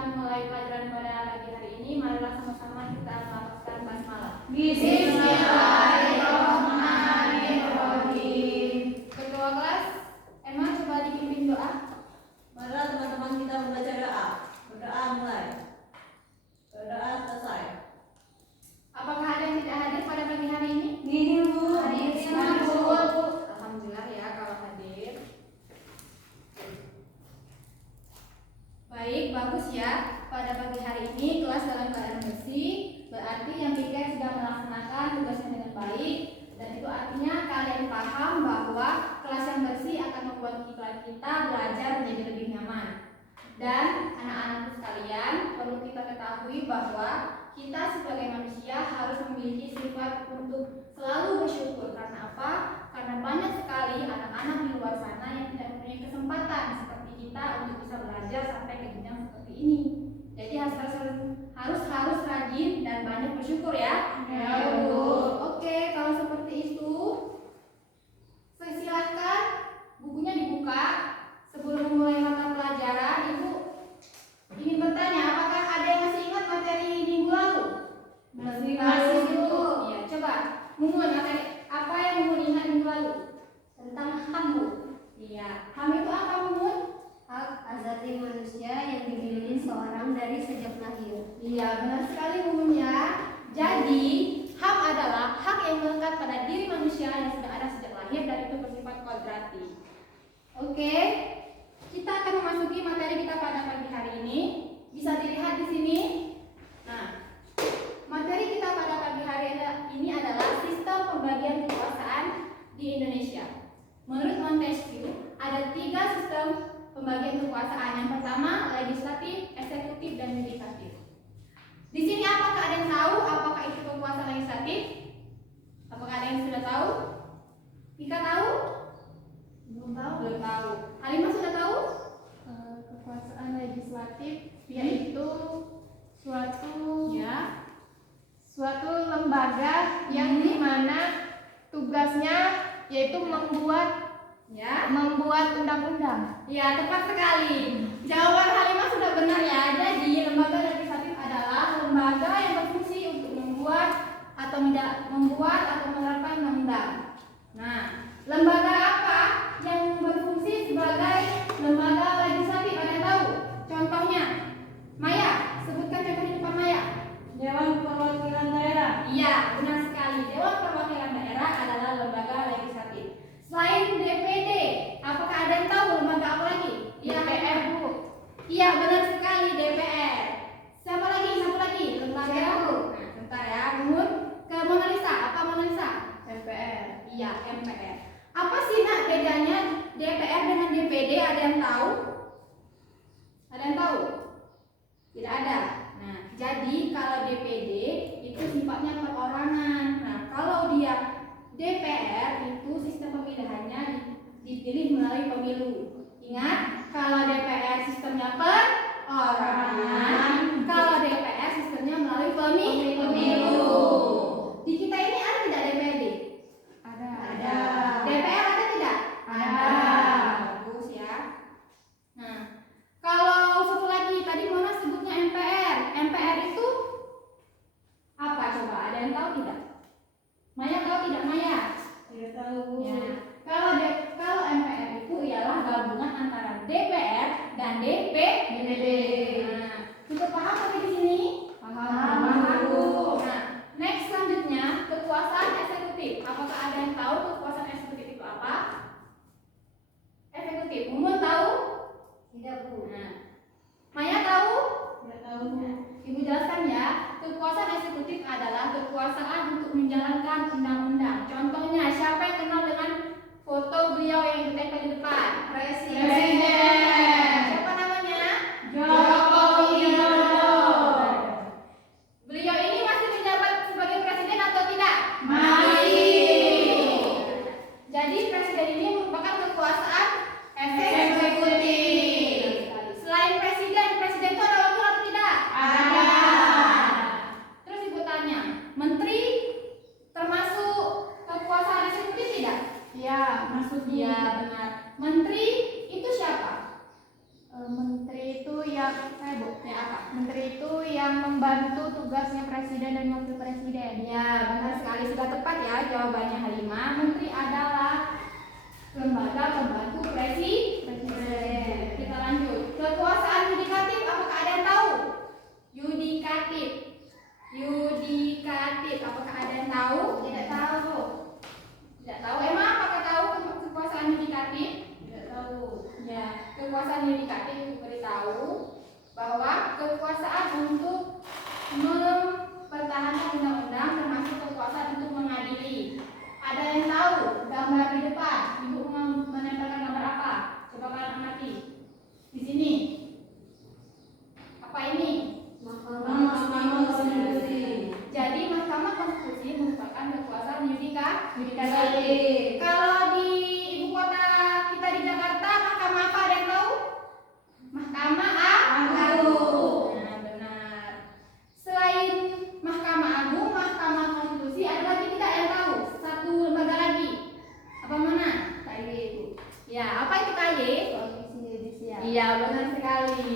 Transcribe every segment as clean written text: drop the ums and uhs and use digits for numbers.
akan memulai pelajaran pada pagi hari ini, marilah sama-sama kita melafazkan basmalah. Bismillahirrahmanirrahim. Ketua kelas, Emma coba dipimpin doa. Marilah teman-teman kita membaca doa. Berdoa mulai. Berdoa selesai. Apakah ada yang tidak hadir pada pagi hari ini? Ini Bu. Hadir semua, Bu. Alhamdulillah ya kalau hadir. Baik, bagus ya. Pada pagi hari ini kelas dalam keadaan bersih, berarti yang piket sudah melaksanakan tugasnya dengan baik, dan itu artinya kalian paham bahwa kelas yang bersih akan membuat kita belajar menjadi lebih nyaman. Dan anak-anakku sekalian, perlu kita ketahui bahwa kita sebagai manusia harus memiliki sifat untuk selalu bersyukur. Karena apa? Karena banyak sekali anak-anak di luar sana yang tidak mempunyai kesempatan seperti kita untuk bisa belajar sampai ke jenjang seperti ini. Jadi harus rajin dan banyak bersyukur ya. Ya, Bu. Oke, kalau seperti itu, silakan bukunya dibuka. Sebelum memulai mata pelajaran, Ibu ingin bertanya, apakah ada yang masih ingat materi minggu lalu? Masih, Bu. Ya, coba Mumun, apa yang Mumun ingat minggu lalu? Tentang HAM, Bu. Iya, HAM itu apa, Mumun? Hak asasi manusia yang dimiliki seorang dari sejak lahir. Iya, benar sekali Mumun ya. Jadi, HAM adalah hak yang melekat pada diri manusia yang sudah ada sejak lahir dan itu bersifat kodrati. Oke, kita akan memasuki materi kita pada pagi hari ini. Bisa dilihat di sini. Nah, materi kita pada pagi hari ini adalah sistem pembagian kekuasaan di Indonesia. Menurut Montesquieu, ada 3 sistem pembagian kekuasaan. Yang pertama, legislatif, eksekutif, dan yudikatif. Di sini apakah ada yang tahu apakah itu kekuasaan legislatif? Apakah ada yang sudah tahu? Ika tahu? Belum tahu. Belum tahu. Halimah sudah tahu? Kekuasaan legislatif yaitu suatu lembaga yang dimana tugasnya yaitu membuat undang-undang. Ya, tepat sekali. Jawaban Halimah sudah benar ya. Jadi, lembaga legislatif adalah lembaga yang berfungsi untuk membuat atau menerapkan undang-undang. Nah, lembaga apa yang berfungsi sebagai lembaga legislatif? Ada yang tahu? Contohnya, Maya, sebutkan contoh di depan Maya. Dewan Perwakilan Daerah. Iya, benar sekali. Dewan Perwakilan Daerah adalah lembaga legislatif. Selain DPD, apakah ada yang tahu lembaga apa lagi? DPR, Bu. Iya, benar sekali, DPR. Siapa lagi? Satu lagi lembaga. Saya, Bu. Nah, bentar ya, Mun. Ke Mona Lisa. Apa Mona Lisa? MPR. Iya, MPR. Apa sih nak bedanya DPR dengan DPD? Ada yang tahu? Ada yang tahu? Tidak ada. Nah, jadi kalau DPD itu sifatnya perorangan. Nah, kalau dia DPR itu sistem pemilihannya dipilih melalui pemilu. Ingat, kalau DPR sistemnya perorangan, kalau DPR sistemnya melalui pemilu. Di kita ini ada tidak DPRD? Ada. DPR ada tidak? Ada. Bagus ya. Nah, kalau satu lagi tadi Mona sebutnya MPR. MPR itu apa coba? Ada yang tahu tidak? Maya tahu tidak Maya? Tidak tahu. Ya. Kalau MPR itu ialah gabungan antara DPR dan DPD. Nah, cukup paham sampai di sini? Paham. Bu. Nah, next selanjutnya kekuasaan eksekutif. Apakah ada yang tahu kekuasaan eksekutif itu apa? Eksekutif. Mumun tahu? Tidak, Bu. Nah, Maya tahu? Tidak tahu. Nah, Ibu jelaskan ya. Kekuasaan eksekutif adalah kekuasaan untuk menjalankan undang-undang. Contohnya, siapa yang kenal dengan foto beliau yang ditempel di depan? Presiden. Siapa namanya? Joko Widodo. Beliau ini masih menjabat sebagai presiden atau tidak? Masih. Jadi presiden ini merupakan kekuasaan Eksekutif. Selain presiden itu ada wakil atau tidak? Ada. Terus ibu tanya, menteri termasuk kekuasaan eksekutif tidak? Ya, apa? Menteri itu yang membantu tugasnya presiden dan wakil presiden. Ya, benar sekali, sudah tepat ya jawabannya Halimah. Menteri adalah lembaga pembantu presiden. Kita lanjut. Kekuasaan yudikatif, apakah ada yang tahu? Yudikatif. Apakah ada yang tahu? Tidak tahu. Tidak tahu. Emang apakah tahu kekuasaan yudikatif? Tidak tahu. Ya, kekuasaan yudikatif beritahu bahwa kekuasaan untuk mempertahankan undang-undang termasuk kekuasaan untuk mengadili. Ada yang tahu gambar di depan? Ibu menempelkan gambar apa? Coba kalian amati. Di sini. Apa ini? Mahkamah Konstitusi. Jadi Mahkamah Konstitusi merupakan kekuasaan yudikatif. Yudikatif. Kalau di ibu kota kita di Jakarta, mahkamah apa ada yang tahu? Mahkamah Agung. Nah, benar. Selain Mahkamah Agung, Mahkamah Konstitusi, ada lagi tidak yang tahu? Satu lembaga lagi. Apa mana? KY itu. Ya, apa itu KY? Komisi Yudisial. Iya, benar sekali.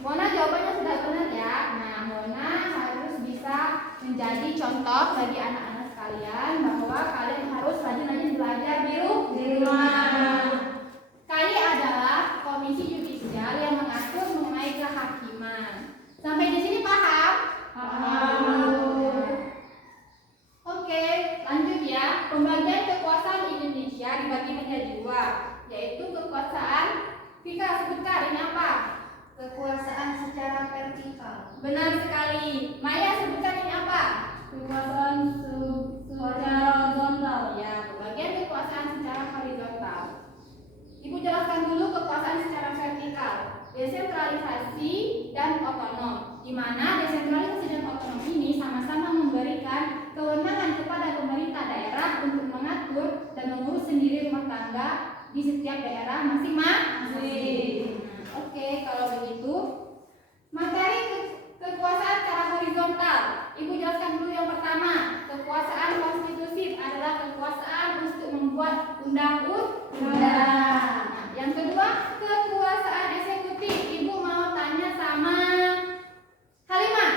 Mona jawabannya sudah benar ya. Nah, Mona harus bisa menjadi contoh bagi anak-anak sekalian bahwa kalian harus rajin-rajin belajar di rumah. KY adalah Komisi Yudisial yang mengatur mengenai kehakiman. Sampai di sini paham? Oke, lanjut ya. Pembagian kekuasaan Indonesia dibagi menjadi dua, yaitu kekuasaan. Vika, sebutkan ini apa? Kekuasaan secara vertikal. Benar sekali. Maya, sebutkan ini apa? Kekuasaan secara horizontal. Ya, pembagian kekuasaan secara horizontal. Ibu jelaskan dulu kekuasaan secara vertikal. Desentralisasi dan otonom. Di mana desentralisasi dan otonom ini sama-sama memberikan kewenangan kepada pemerintah daerah untuk mengatur dan mengurus sendiri rumah tangga di setiap daerah masing-masing. Oke, kalau begitu materi kekuasaan secara horizontal. Ibu jelaskan dulu yang pertama. Kekuasaan konstitusi adalah kekuasaan untuk membuat undang-undang. Nah, yang kedua, kekuasaan eksekutif. Ibu mau tanya sama Halimah.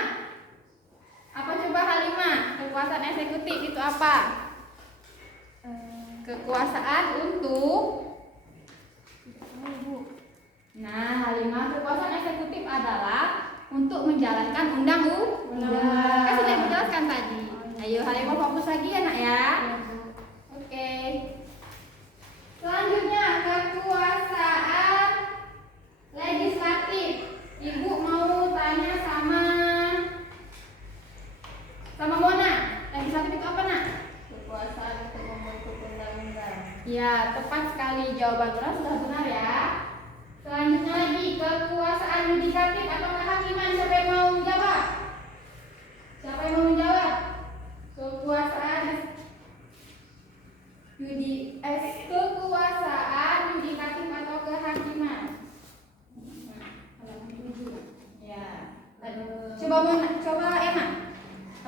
Apa coba Halimah? Kekuasaan eksekutif itu apa? Kekuasaan untuk Nah, Halimah, kekuasaan eksekutif adalah untuk menjalankan undang-undang. Kan sudah dijelaskan tadi. Ayo Halimah fokus lagi ya, Nak ya. Oke. Selanjutnya kekuasaan legislatif. Ibu mau tanya sama Mona. Legislatif itu apa, Nak? Kekuasaan untuk membentuk undang-undang. Ya, tepat sekali jawaban Mona sudah benar ya. Selanjutnya lagi kekuasaan yudikatif atau kehakiman. Siapa yang mau menjawab? Siapa yang mau menjawab? Kekuasaan yudikatif atau kehakiman. Halaman 7. Ya. Coba Emma.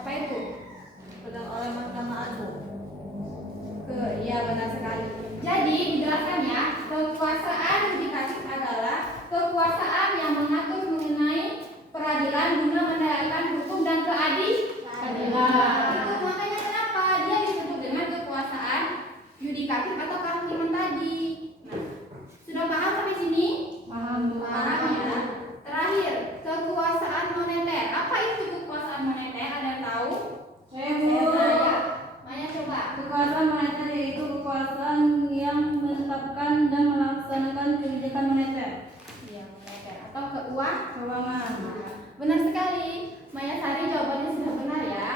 Apa itu? Dipegang oleh Mahkamah Agung. Iya, benar sekali. Jadi dijelaskan ya, kekuasaan yudikatif adalah kekuasaan yang mengatur mengenai peradilan guna menegakkan hukum dan keadilan. Itu makanya kenapa dia disebut dengan kekuasaan yudikatif atau kehakiman tadi. Nah, sudah paham sampai sini? Paham. Paham ya. Terakhir, kekuasaan moneter. Apa itu kekuasaan moneter? Ada yang tahu? Maya coba. Kekuasaan moneter yaitu kekuasaan yang menetapkan dan melaksanakan kebijakan moneter. Iya, moneter atau keuangan. Keuangan. Benar sekali. Maya Sari jawabannya sudah benar ya.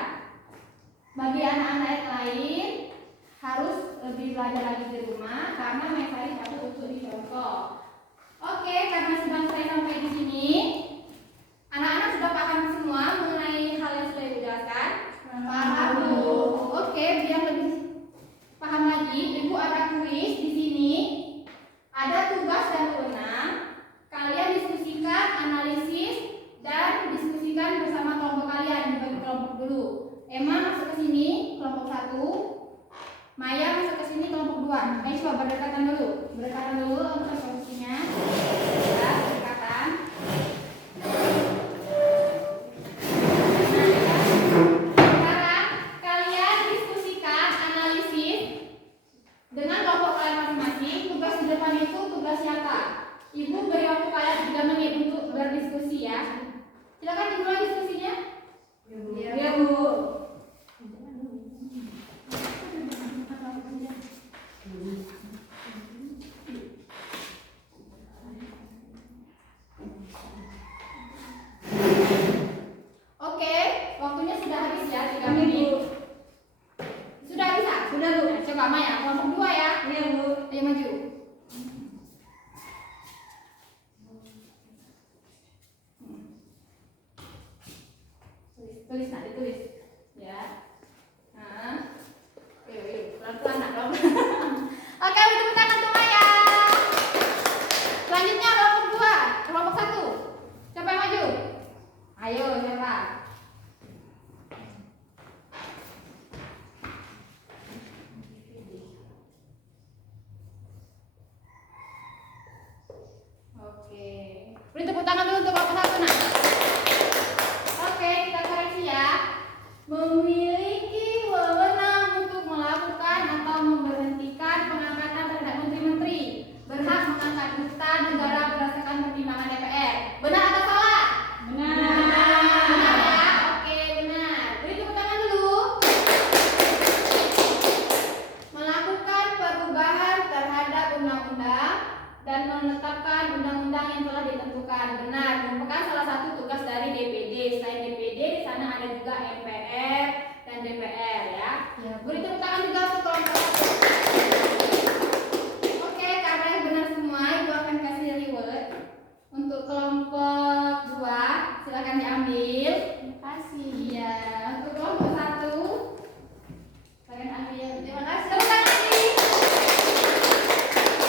Bagi anak-anak yang lain harus lebih belajar lagi di rumah karena Maya Sari patut untuk dicontoh. Oke, karena sudah saya sampai di sini, anak-anak sudah paham semua mengenai hal yang sudah dijelaskan. Paham belum? Oke, biar lebih paham lagi, Ibu ada kuis di sini. Ada tugas dan wewenang. Kalian diskusikan, analisis, dan diskusikan bersama kelompok kalian. Dibagi kelompok dulu. Emma masuk ke sini, kelompok 1. Maya masuk ke sini, kelompok 2. Ayo coba berdekatan dulu. Berdekatan dulu untuk posisinya. Ya, berdekatan. Tulis, nah ditulis. Ya. Nah. Yuk, pelan-pelan nak dong. Oke, beri tepuk tangan semuanya. Selanjutnya kelompok 2, kelompok 1. Siapa yang maju? Ayo, siapa? Oke. Beri tepuk tangan dulu untuk kelompok 1 nak. Oke, kita koreksi ya. Memiliki wewenang untuk melakukan atau memberhentikan pengangkatan terhadap menteri-menteri. Berhak mengangkat duta negara berdasarkan pertimbangan DPR. Benar atau salah? Benar. Benar ya? Oke, benar. Beri tepuk tangan dulu. Melakukan perubahan terhadap undang-undang dan menetapkan undang-undang yang telah ditentukan. Benar, merupakan salah satu tugas dari DPD. Selain DPD, di sana ada juga MPR dan DPR ya. Beri tepuk tangan juga untuk kelompok 1. Oke, karena benar semua, Ibu akan kasih reward. Untuk kelompok 2, silakan diambil. Terima kasih. Iya, untuk kelompok 1, silakan ambil. Terima kasih. Tepuk tangan lagi.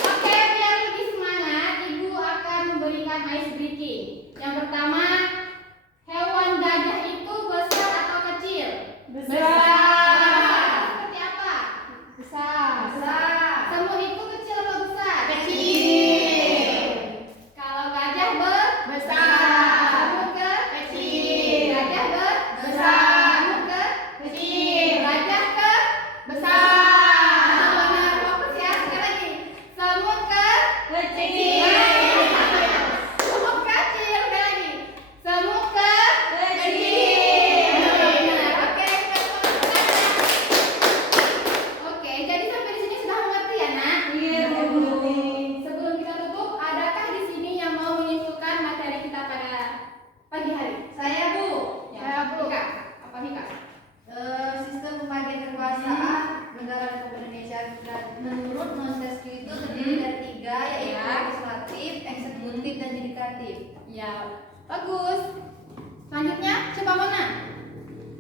Oke, biar lebih semangat, Ibu akan memberikan ice breaking. Yang pertama, hewan gajah itu besar atau kecil? Besar. Seperti apa? Besar. Besar. Semut itu kecil atau besar? Kecil. Kalau gajah Besar. Semut ke? Kecil. Gajah Besar. Semut ke? Kecil. Gajah ke? Besar. Benar, fokus ya. Sekali lagi. Semut ke? Kecil. Semut kecil. Sekali lagi. Semut ke? Kecil. Benar. Oke, kita sepakat. Oke, jadi sampai di sini sudah mengerti ya, Nak? Iya, Bu. Sebelum kita tutup, adakah di sini yang mau menyimpulkan materi kita pada pagi hari? Saya, Bu. Ya, Saya, Bu. Hika. Apa Hika? Sistem pembagian kekuasaan negara Republik Indonesia menurut Montesquieu itu terdiri dari 3, yaitu Ya. legislatif, eksekutif, dan yudikatif. Ya, bagus. Selanjutnya, siapa Mona?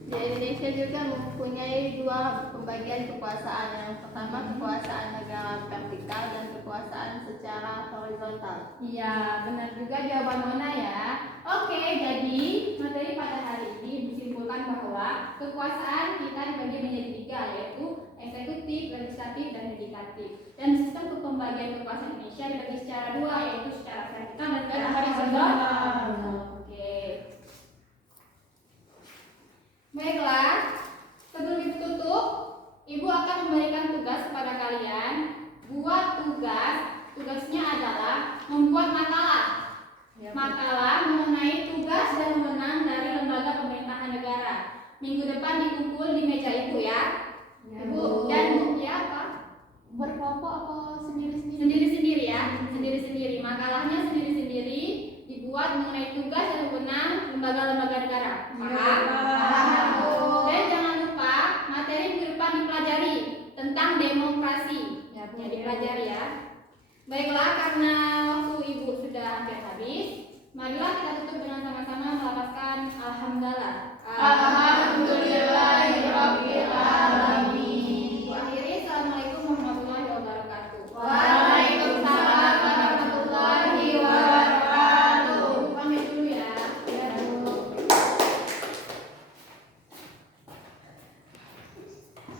Di Indonesia juga mempunyai 2 pembagian kekuasaan. Yang pertama kekuasaan negara vertikal dan kekuasaan secara horizontal. Iya, benar juga jawaban Mona ya. Oke, jadi materi pada hari ini disimpulkan bahwa kekuasaan kita dibagi menjadi 3, yaitu eksekutif, legislatif, dan yudikatif. Dan sistem pembagian kekuasaan Indonesia dibagi secara 2, yaitu secara vertikal dan secara horizontal. Oke. Baiklah, sebelum Ibu tutup, Ibu akan memberikan tugas kepada kalian. Buat tugasnya adalah membuat makalah. Makalah mengenai tugas dan wewenang dari lembaga pemerintahan negara. Minggu depan dikumpul di meja Ibu ya. Ibu dan ya apa? Berkelompok atau sendiri-sendiri? Sendiri-sendiri ya, sendiri-sendiri. Makalahnya sendiri-sendiri dibuat mengenai tugas dan wewenang lembaga-lembaga negara. Paham? Paham, Bu. Dan jangan lupa materi minggu depan dipelajari tentang demokrasi. Ya, Bu. Ya, dipelajari ya. Baiklah, karena waktu Ibu sudah hampir habis, marilah kita tutup dengan sama-sama melakukan